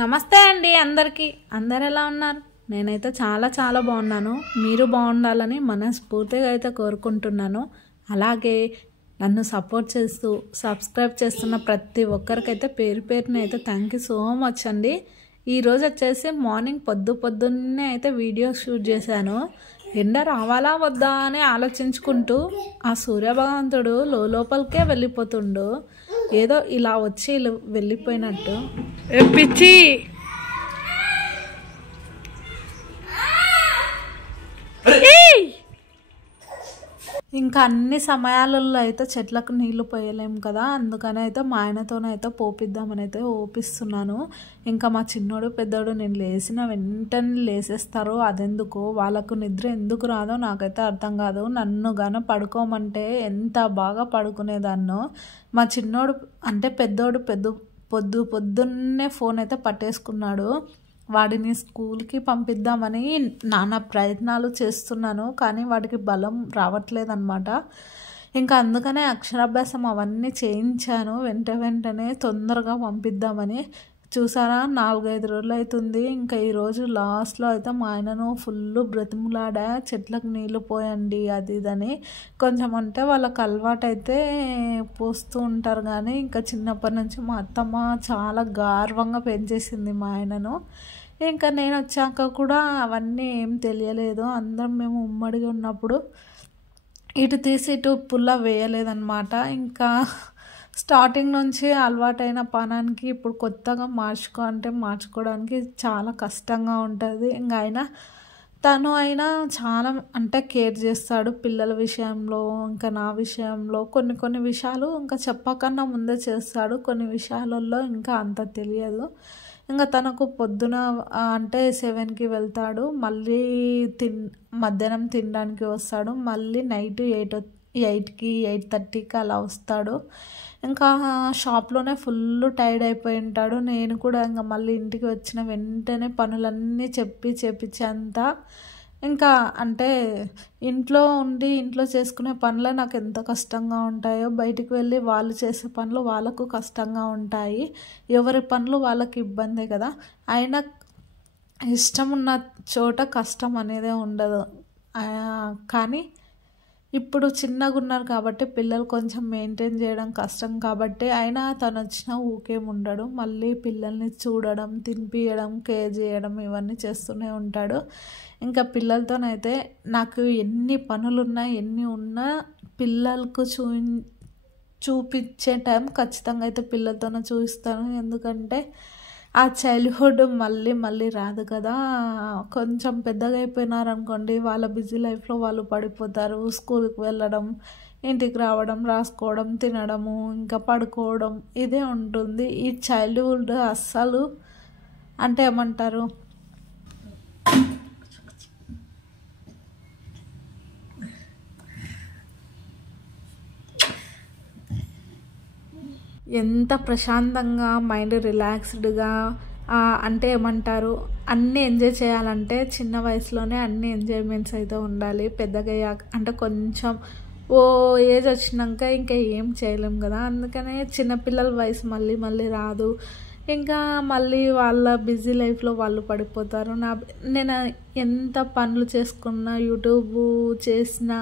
నమస్తే అండి అందరికీ. అందరు ఎలా ఉన్నారు? నేనైతే చాలా బాగున్నాను. మీరు బాగుండాలని మనస్ఫూర్తిగా అయితే కోరుకుంటున్నాను. అలాగే నన్ను సపోర్ట్ చేస్తూ సబ్స్క్రైబ్ చేస్తున్న ప్రతి ఒక్కరికైతే పేరున అయితే థ్యాంక్ యూ సో మచ్ అండి. ఈరోజు వచ్చేసి మార్నింగ్ పొద్దున్నే అయితే వీడియో షూట్ చేశాను. ఎండ రావాలా వద్దా అని ఆలోచించుకుంటూ ఆ సూర్యభగవంతుడు లోపలికే వెళ్ళిపోతుండు. ఏదో ఇలా వచ్చి వెళ్ళిపోయినట్టు పిచ్చి. ఇంకా అన్ని సమయాలలో అయితే చెట్లకు నీళ్లు పోయలేము కదా, అందుకని అయితే మా ఆయనతోనైతే పోపిద్దామని అయితే ఓపిస్తున్నాను. ఇంకా మా చిన్నోడు పెద్దోడు నేను లేచిన వెంటనే లేసేస్తారు. అదెందుకు వాళ్ళకు నిద్ర ఎందుకు రాదో నాకైతే అర్థం కాదు. నన్ను గాన పడుకోమంటే ఎంత బాగా పడుకునేదాన్నో. మా చిన్నోడు అంటే పెద్దోడు పొద్దున్నే ఫోన్ అయితే పట్టేసుకున్నాడు. వాడిని స్కూల్కి పంపిద్దామని నానా ప్రయత్నాలు చేస్తున్నాను, కానీ వాడికి బలం రావట్లేదన్నమాట. ఇంకా అందుకనే అక్షరాభ్యాసం అవన్నీ చేయించాను. వెంటనే తొందరగా పంపిద్దామని. చూసారా, 4-5 రోజులు అవుతుంది. ఇంకా ఈరోజు లాస్ట్లో అయితే మా ఆయనను ఫుల్ బ్రతిములాడా, చెట్లకు నీళ్ళు పోయండి అది ఇదని. కొంచెం అంటే వాళ్ళకి అలవాటు అయితే పోస్తూ ఉంటారు, కానీ ఇంకా చిన్నప్పటి నుంచి మా అత్తమ్మ చాలా గార్వంగా పెంచేసింది మా ఆయనను. ఇంకా నేను వచ్చాక కూడా అవన్నీ ఏం తెలియలేదు. అందరం మేము ఉమ్మడిగా ఉన్నప్పుడు ఇటు తీసి ఇటు పుల్ల వేయలేదన్నమాట. ఇంకా స్టార్టింగ్ నుంచి అలవాటైన పానానికి ఇప్పుడు కొత్తగా మార్చుకోవడానికి చాలా కష్టంగా ఉంటుంది. ఇంకా తను అయినా చాలా అంటే కేర్ చేస్తాడు పిల్లల విషయంలో. ఇంకా నా విషయంలో కొన్ని విషయాలు ఇంకా చెప్పకన్నా ముందే చేస్తాడు. కొన్ని విషయాలలో ఇంకా అంత తెలియదు. ఇంకా తనకు పొద్దున అంటే 7కి వెళ్తాడు, మళ్ళీ మధ్యాహ్నం తినడానికి వస్తాడు, మళ్ళీ నైట్ 8కి 8:30కి అలా వస్తాడు. ఇంకా షాప్లోనే ఫుల్ టైర్డ్ అయిపోయి ఉంటాడు. నేను కూడా ఇంకా మళ్ళీ ఇంటికి వచ్చిన వెంటనే పనులన్నీ చేపించేంత ఇంకా అంటే ఇంట్లో చేసుకునే పనులే నాకు ఎంత కష్టంగా ఉంటాయో, బయటికి వెళ్ళి వాళ్ళు చేసే పనులు వాళ్ళకు కష్టంగా ఉంటాయి. ఎవరి పనులు వాళ్ళకి ఇబ్బందే కదా. అయినా ఇష్టం ఉన్న చోట కష్టం అనేదే ఉండదు. కానీ ఇప్పుడు చిన్నగా ఉన్నారు కాబట్టి పిల్లలు కొంచెం మెయింటైన్ చేయడం కష్టం కాబట్టి, అయినా తను వచ్చినా ఊకేముండడు. మళ్ళీ పిల్లల్ని చూడడం, తినిపించడం, కేర్ చేయడం ఇవన్నీ చేస్తూనే ఉంటాడు. ఇంకా పిల్లలతోనైతే నాకు ఎన్ని పనులున్నా ఎన్ని ఉన్నా పిల్లలకు చూపించే టైం ఖచ్చితంగా అయితే పిల్లలతోనే చూపిస్తాను. ఎందుకంటే ఆ చైల్డ్హుడ్ మళ్ళీ రాదు కదా. కొంచెం పెద్దగా అయిపోయినారనుకోండి, వాళ్ళ బిజీ లైఫ్లో వాళ్ళు పడిపోతారు. స్కూల్కి వెళ్ళడం, ఇంటికి రావడం, రాసుకోవడం, తినడము, ఇంకా పడుకోవడం ఇదే ఉంటుంది. ఈ చైల్డ్హుడ్ అస్సలు అంటే ఏమంటారు, ఎంత ప్రశాంతంగా మైండ్ రిలాక్స్డ్గా అంటే ఏమంటారు, అన్నీ ఎంజాయ్ చేయాలంటే చిన్న వయసులోనే అన్ని ఎంజాయ్మెంట్స్ అయితే ఉండాలి. పెద్దగా అంటే కొంచెం ఓ ఏజ్ వచ్చినాక ఇంకా ఏం చేయలేం కదా. అందుకనే చిన్నపిల్లల వయసు మళ్ళీ రాదు. ఇంకా మళ్ళీ వాళ్ళ బిజీ లైఫ్లో వాళ్ళు పడిపోతారు. నేను ఎంత పనులు చేసుకున్నా, యూట్యూబ్ చేసినా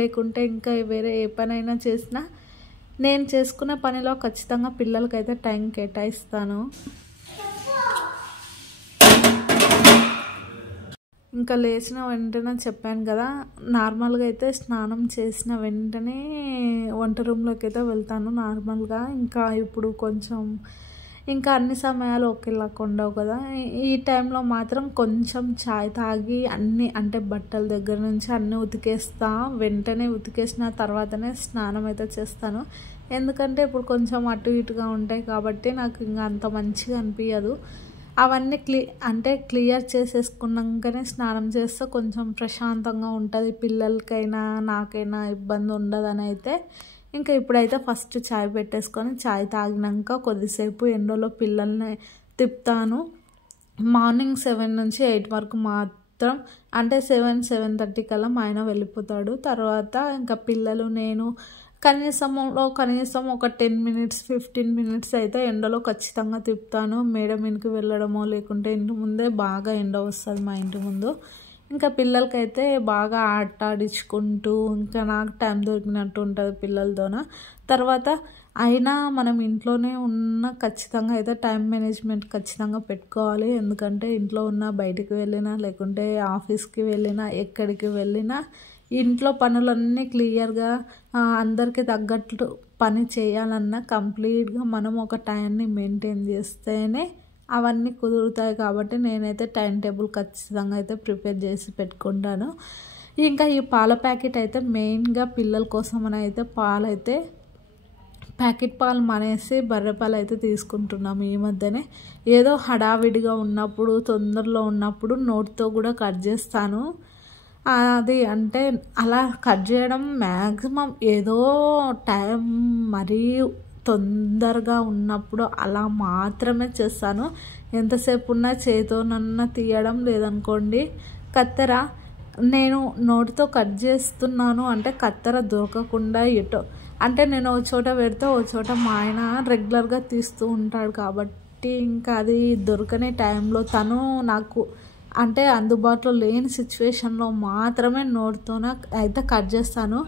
లేకుంటే ఇంకా వేరే ఏ పనైనా చేసినా నేను చేసుకునే పనిలో ఖచ్చితంగా పిల్లలకైతే టైం కేటాయిస్తాను. ఇంకా లేచిన వెంటనే చెప్పాను కదా, నార్మల్గా అయితే స్నానం చేసిన వెంటనే వంట రూమ్లోకి అయితే వెళ్తాను నార్మల్గా. ఇంకా ఇప్పుడు కొంచెం ఇంకా అన్ని సమయాలు ఒకేలాగా ఉండవు కదా. ఈ టైంలో మాత్రం కొంచెం చాయ్ తాగి అన్నీ అంటే బట్టల దగ్గర నుంచి అన్నీ వెంటనే ఉతికేసిన తర్వాతనే స్నానం అయితే చేస్తాను. ఎందుకంటే ఇప్పుడు కొంచెం అటు ఇటుగా ఉంటాయి కాబట్టి నాకు ఇంకా అంత మంచిగా అనిపించదు. అవన్నీ క్లియర్ చేసేసుకున్నాకనే స్నానం చేస్తే కొంచెం ప్రశాంతంగా ఉంటుంది. పిల్లలకైనా నాకైనా ఇబ్బంది ఉండదని అయితే ఇంకా ఇప్పుడైతే ఫస్ట్ చాయ్ పెట్టేసుకొని చాయ్ తాగినాక కొద్దిసేపు ఎండలో పిల్లల్ని తిప్పుతాను. మార్నింగ్ 7 నుంచి 8 వరకు మాత్రం అంటే 7-7:30 కల్లా మా ఆయన వెళ్ళిపోతాడు. తర్వాత ఇంకా పిల్లలు నేను కనీసం ఒక 10 మినిట్స్ 15 మినిట్స్ అయితే ఎండలో ఖచ్చితంగా తిప్పుతాను. మేడ మీదకి వెళ్ళడమో లేకుంటే ఇంటి ముందే బాగా ఎండ వస్తుంది మా ఇంటి ముందు. ఇంకా పిల్లలకైతే బాగా ఆడించుకుంటూ ఇంకా నాకు టైం దొరికినట్టు ఉంటుంది పిల్లలతోన. తర్వాత అయినా మనం ఇంట్లోనే ఉన్న ఖచ్చితంగా అయితే టైం మేనేజ్మెంట్ ఖచ్చితంగా పెట్టుకోవాలి. ఎందుకంటే ఇంట్లో ఉన్న బయటికి వెళ్ళినా లేకుంటే ఆఫీస్కి వెళ్ళినా ఎక్కడికి వెళ్ళినా ఇంట్లో పనులన్నీ క్లియర్గా అందరికీ తగ్గట్లు పని చేయాలన్నా కంప్లీట్గా మనం ఒక టైంని మెయింటైన్ చేస్తేనే అవన్నీ కుదురుతాయి. కాబట్టి నేనైతే టైం టేబుల్ ఖచ్చితంగా అయితే ప్రిపేర్ చేసి పెట్టుకుంటాను. ఇంకా ఈ పాల ప్యాకెట్ అయితే మెయిన్గా పిల్లల కోసం అని అయితే పాలైతే ప్యాకెట్ పాలు మానేసి బర్రె పాలు అయితే తీసుకుంటున్నాము ఈ మధ్యనే. ఏదో హడావిడిగా ఉన్నప్పుడు తొందరలో ఉన్నప్పుడు నోటితో కూడా కట్ చేస్తాను. అది అంటే అలా కట్ చేయడం మ్యాక్సిమం ఏదో టైం మరీ తొందరగా ఉన్నప్పుడు అలా మాత్రమే చేస్తాను. ఎంతసేపు ఉన్నా చేతోనన్నా తీయడం లేదనుకోండి కత్తెర. నేను నోటితో కట్ చేస్తున్నాను అంటే కత్తెర దొరకకుండా ఎటో అంటే నేను ఓ చోట పెడితే ఓ చోట మా ఆయన రెగ్యులర్గా తీస్తూ ఉంటాడు. కాబట్టి ఇంకా అది దొరకనే టైంలో తను నాకు అంటే అందుబాటులో లేని సిచ్యువేషన్లో మాత్రమే నోటితోనే అయితే కట్ చేస్తాను.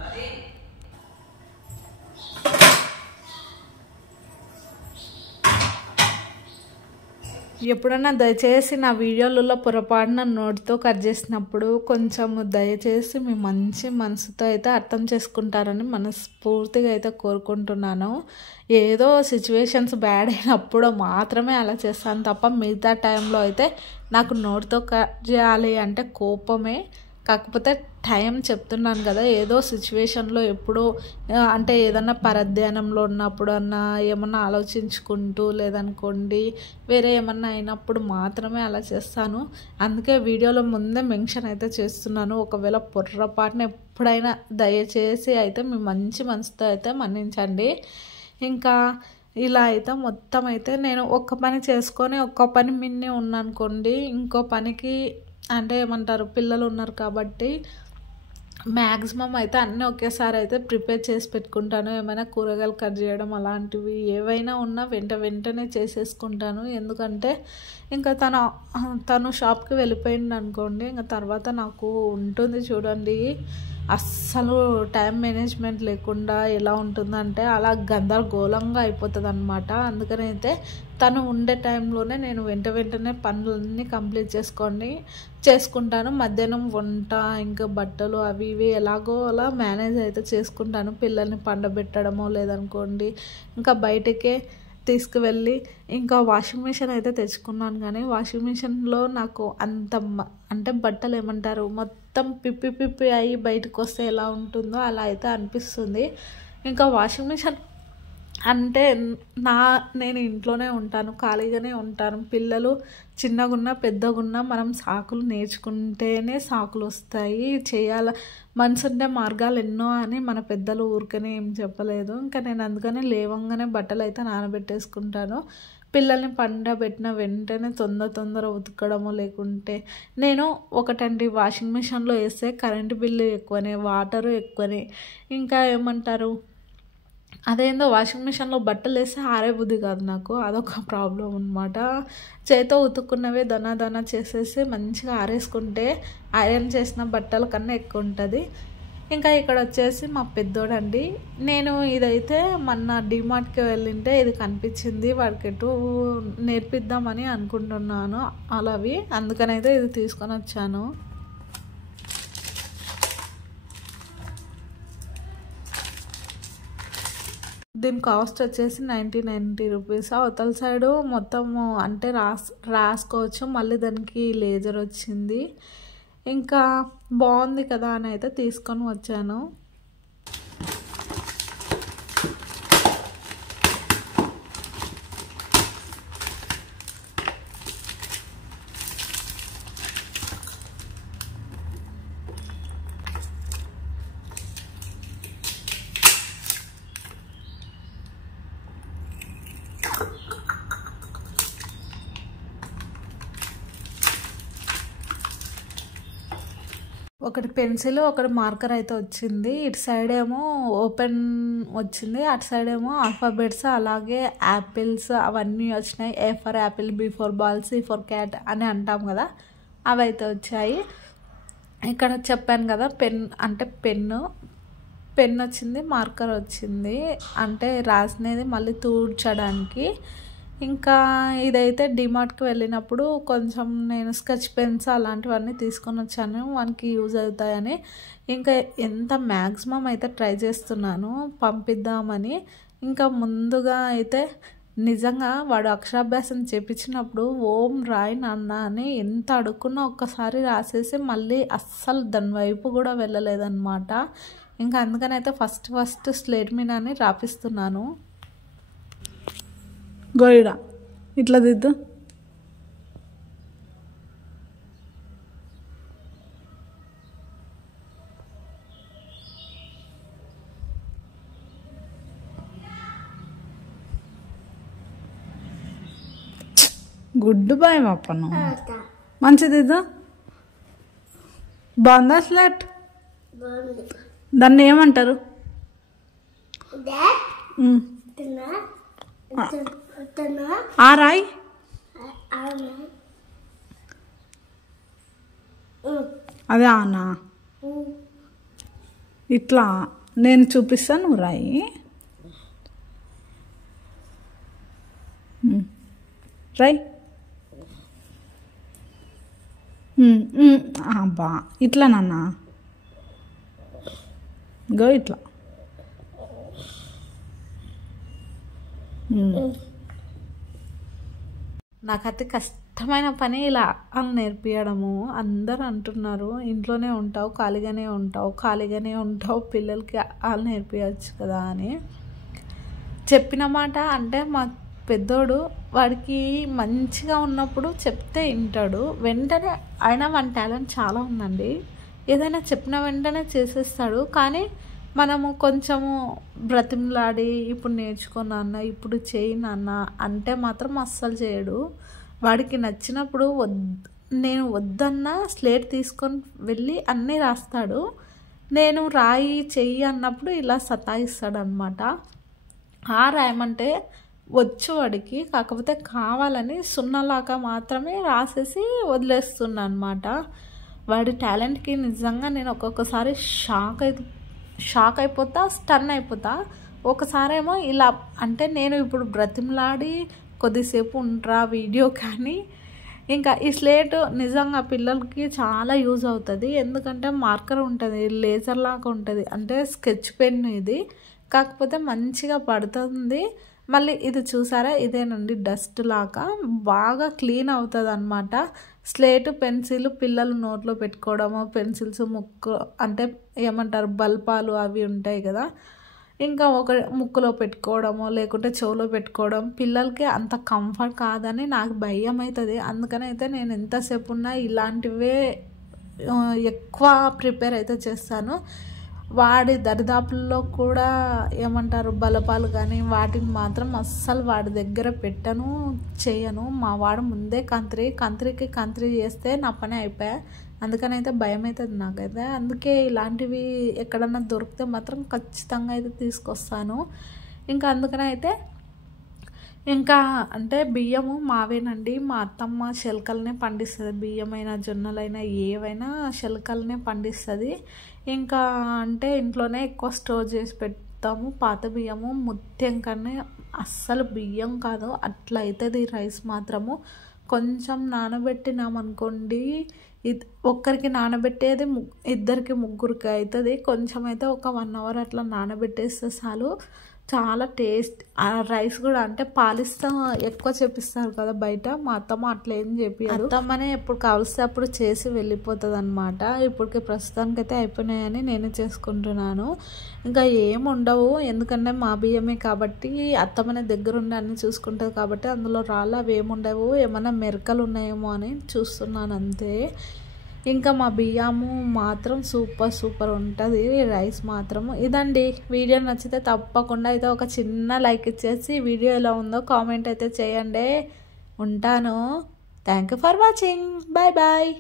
ఎప్పుడన్నా దయచేసి నా వీడియోలలో పొరపాటున నోటితో కట్ చేసినప్పుడు కొంచెం దయచేసి మీ మంచి మనసుతో అయితే అర్థం చేసుకుంటారని మనస్ఫూర్తిగా అయితే కోరుకుంటున్నాను. ఏదో సిచ్యువేషన్స్ బ్యాడ్ అయినప్పుడు మాత్రమే అలా చేస్తాను తప్ప మిగతా టైంలో అయితే నాకు నోటితో కట్ చేయాలి అంటే కోపమే. కాకపోతే టైం చెప్తున్నాను కదా, ఏదో సిచ్యువేషన్లో ఎప్పుడో అంటే ఏదన్నా పరధ్యానంలో ఉన్నప్పుడు అన్నా ఏమన్నా ఆలోచించుకుంటూ లేదనుకోండి వేరే ఏమన్నా అయినప్పుడు మాత్రమే అలా చేస్తాను. అందుకే వీడియోలో ముందే మెన్షన్ అయితే చేస్తున్నాను. ఒకవేళ పొర్రపాటున ఎప్పుడైనా దయచేసి అయితే మీ మంచి మనసుతో అయితే మన్నించండి. ఇంకా ఇలా అయితే మొత్తం అయితే నేను ఒక్క పని చేసుకొని ఒక్క పని మిన్నే ఉన్నానుకోండి ఇంకో పనికి అంటే ఏమంటారు పిల్లలు ఉన్నారు కాబట్టి మ్యాక్సిమం అయితే అన్నీ ఒకేసారి అయితే ప్రిపేర్ చేసి పెట్టుకుంటాను. ఏమైనా కూరగాయలు కట్ చేయడం అలాంటివి ఏవైనా ఉన్నా వెంటనే చేసేసుకుంటాను. ఎందుకంటే ఇంకా తను షాప్కి వెళ్ళిపోయింది అనుకోండి ఇంకా తర్వాత నాకు ఉంటుంది చూడండి అస్సలు టైం మేనేజ్మెంట్ లేకుండా ఎలా ఉంటుందంటే అలా గందరగోళంగా అయిపోతుంది అనమాట. అందుకని అయితే తను ఉండే టైంలోనే నేను వెంటనే పనులన్నీ కంప్లీట్ చేసుకుంటాను. మధ్యాహ్నం వంట ఇంకా బట్టలు అవి ఇవి ఎలాగో అలా మేనేజ్ అయితే చేసుకుంటాను. పిల్లల్ని పండబెట్టడమో లేదనుకోండి ఇంకా బయటకే తీసుకువెళ్ళి ఇంకా వాషింగ్ మిషన్ అయితే తెచ్చుకున్నాను. కానీ వాషింగ్ మిషన్లో నాకు అంత అంటే బట్టలు ఏమంటారు మొత్తం పిప్పి అయ్యి బయటకు వస్తే ఎలా ఉంటుందో అలా అయితే అనిపిస్తుంది. ఇంకా వాషింగ్ మిషన్ అంటే నేను ఇంట్లోనే ఉంటాను, ఖాళీగానే ఉంటాను. పిల్లలు చిన్నగున్నా పెద్దగున్నా మనం సాకులు నేర్చుకుంటేనే సాకులు వస్తాయి. మనసు ఉండే మార్గాలు ఎన్నో అని మన పెద్దలు ఊరికనే ఏం చెప్పలేదు. ఇంకా నేను అందుకనే లేవంగానే బట్టలు అయితే నానబెట్టేసుకుంటాను. పిల్లల్ని పండబెట్టిన వెంటనే తొందర ఉతకడము లేకుంటే నేను ఒకటండి వాషింగ్ మిషన్లో వేస్తే కరెంటు బిల్లు ఎక్కువనే వాటరు ఎక్కువనే ఇంకా ఏమంటారు అదేందో వాషింగ్ మిషన్లో బట్టలు వేస్తే ఆరే బుద్ధి కాదు నాకు, అదొక ప్రాబ్లం అనమాట. చేతితో ఉతుక్కున్నవే దనా చేసేసి మంచిగా ఆరేసుకుంటే ఐరన్ చేసిన బట్టల కన్నా ఎక్కువ ఉంటుంది. ఇంకా ఇక్కడ వచ్చేసి మా పెద్దోడండి. నేను ఇదైతే మొన్న డిమార్ట్కి వెళ్ళింటే ఇది కనిపించింది, వాడికి ఎటు నేర్పిద్దామని అనుకుంటున్నాను అలావి, అందుకనైతే ఇది తీసుకొని వచ్చాను. దీని కాస్ట్ వచ్చేసి 90 రూపీస్. అవతల సైడు మొత్తము అంటే రాసుకోవచ్చు, మళ్ళీ దానికి లేజర్ వచ్చింది. ఇంకా బాగుంది కదా అని అయితే తీసుకొని వచ్చాను. ఒకటి పెన్సిల్ ఒకటి మార్కర్ అయితే వచ్చింది. ఇటు సైడ్ ఏమో ఓపెన్ వచ్చింది, అటు సైడ్ ఏమో ఆల్ఫాబెట్స్ అలాగే యాపిల్స్ అవన్నీ వచ్చినాయి. A for apple, B for ball, C for cat అని అంటాం కదా, అవి అయితే వచ్చాయి. ఇక్కడ చెప్పాను కదా పెన్ అంటే పెన్ వచ్చింది, మార్కర్ వచ్చింది, అంటే రాసినది మళ్ళీ తూడ్చడానికి. ఇంకా ఇదైతే డిమార్ట్కి వెళ్ళినప్పుడు కొంచెం నేను స్కెచ్ పెన్స్ అలాంటివన్నీ తీసుకొని వచ్చాను, వానికి యూజ్ అవుతాయని. ఇంకా ఎంత మ్యాక్సిమం అయితే ట్రై చేస్తున్నాను పంపిద్దామని. ఇంకా ముందుగా అయితే నిజంగా వాడు అక్షరాభ్యాసం చేపించినప్పుడు ఓం రాయి నాన్న అని ఎంత అడుక్కున్నా ఒక్కసారి రాసేసి మళ్ళీ అస్సలు దాని వైపు కూడా వెళ్ళలేదన్నమాట. ఇంకా అందుకని అయితే ఫస్ట్ స్లేట్ మీదనే రాపిస్తున్నాను. గోయిడా ఇట్లా దిద్దు. గుడ్ బాయ్ అప్పను, మంచిది. బాగుందా స్లాట్? దాన్ని ఏమంటారు? ఆ రాయ్ అదే అనా, ఇట్లా నేను చూపిస్తాను రాయి. రాయ్ బా ఇట్లా నాన్న, గో ఇట్లా. నాకు అతి కష్టమైన పని ఇలా నేర్పించడము. అందరూ అంటున్నారు ఇంట్లోనే ఉంటావు, ఖాళీగానే ఉంటావు, పిల్లలకి వాళ్ళు నేర్పించచ్చు కదా అని. చెప్పిన మాట అంటే మా పెద్దోడు వాడికి మంచిగా ఉన్నప్పుడు చెప్తే వింటాడు వెంటనే. అయినా మన టాలెంట్ చాలా ఉందండి, ఏదైనా చెప్పిన వెంటనే చేసేస్తాడు. కానీ మనము కొంచెము బ్రతిమలాడి ఇప్పుడు నేర్చుకో నాన్న, ఇప్పుడు చేయి నాన్న అంటే మాత్రం అస్సలు చేయడు. వాడికి నచ్చినప్పుడు నేను వద్దన్నా స్లేట్ తీసుకొని వెళ్ళి అన్నీ రాస్తాడు. నేను రాయి చెయ్యి అన్నప్పుడు ఇలా సతాయిస్తాడు అనమాట. రాయమంటే వచ్చు వాడికి, కాకపోతే కావాలని సున్నలాగా మాత్రమే రాసేసి వదిలేస్తున్నా అనమాట. వాడి టాలెంట్కి నిజంగా నేను ఒక్కొక్కసారి షాక్ అయిపోతా, స్టన్ అయిపోతా. ఒకసారేమో ఇలా అంటే నేను ఇప్పుడు బ్రతిమలాడి కొద్దిసేపు ఉంటా వీడియో, కానీ ఇంకా ఈ స్లేట్ నిజంగా పిల్లలకి చాలా యూజ్ అవుతుంది. ఎందుకంటే మార్కర్ ఉంటుంది, లేజర్ లాగా ఉంటుంది, అంటే స్కెచ్ పెన్ ఇది, కాకపోతే మంచిగా పడుతుంది. మళ్ళీ ఇది చూసారా, ఇదేనండి డస్ట్ లాగా బాగా క్లీన్ అవుతుంది అనమాట. స్లేట్ పెన్సిల్ పిల్లలు నోట్లో పెట్టుకోవడము, పెన్సిల్స్ ముక్కు అంటే ఏమంటారు బల్పాలు అవి ఉంటాయి కదా, ఇంకా ఒక ముక్కులో పెట్టుకోవడము లేకుంటే చెవులో పెట్టుకోవడం పిల్లలకి అంత కంఫర్ట్ కాదని నాకు భయం అవుతుంది. అందుకని అయితే నేను ఎంతసేపు ఉన్నా ఇలాంటివే ఎక్కువ ప్రిపేర్ అయితే చేస్తాను. వాడి దరిదాపుల్లో కూడా ఏమంటారు బలపాలు కానీ వాటిని మాత్రం అస్సలు వాడి దగ్గర పెట్టను, చేయను. మా వాడు ముందే కంత్రికి చేస్తే నా పని అయిపోయా. అందుకని అయితే భయం అవుతుంది నాకైతే. అందుకే ఇలాంటివి ఎక్కడన్నా దొరికితే మాత్రం ఖచ్చితంగా అయితే తీసుకొస్తాను. ఇంకా అందుకనే అయితే ఇంకా అంటే బియ్యము మావేనండి, మా అత్తమ్మ శెలకలనే పండిస్తుంది. బియ్యమైనా జొన్నలైనా ఏవైనా శెలకలనే పండిస్తుంది. ఇంకా అంటే ఇంట్లోనే ఎక్కువ స్టోర్ చేసి పెడతాము. పాత బియ్యము ముత్యం కన్నా అస్సలు బియ్యం కాదు అట్లా అవుతుంది. రైస్ మాత్రము కొంచెం నానబెట్టినామనుకోండి, ఒక్కరికి నానబెట్టేది ఇద్దరికి ముగ్గురికి అవుతుంది. కొంచెం అయితే ఒక 1 hour అట్లా నానబెట్టేస్తే చాలు, చాలా టేస్ట్. ఆ రైస్ కూడా అంటే పాలిస్తా ఎక్కువ చేపిస్తారు కదా బయట, మా అత్తమ్మ అట్లా ఏం చేపియదు. అత్తమ్మనే ఎప్పుడు కావలిస్తే అప్పుడు చేసి వెళ్ళిపోతుంది అనమాట. ఇప్పటికి ప్రస్తుతానికైతే అయిపోయినాయని నేనే చేసుకుంటున్నాను. ఇంకా ఏం ఉండవు, ఎందుకంటే మా బియ్యమే కాబట్టి అత్తమ్మనే దగ్గరుండి అన్నీ చూసుకుంటుంది కాబట్టి అందులో రాళ్ళు అవి ఏముండవు. ఏమైనా మెరకలు ఉన్నాయేమో అని చూస్తున్నాను అంతే. ఇంకా మా బియ్యము మాత్రం సూపర్ ఉంటుంది, రైస్ మాత్రము. ఇదండి వీడియో నచ్చితే తప్పకుండా అయితే ఒక చిన్న లైక్ ఇచ్చేసి వీడియో ఎలా ఉందో కామెంట్ అయితే చేయండి. ఉంటాను. Thank you for watching. Bye bye.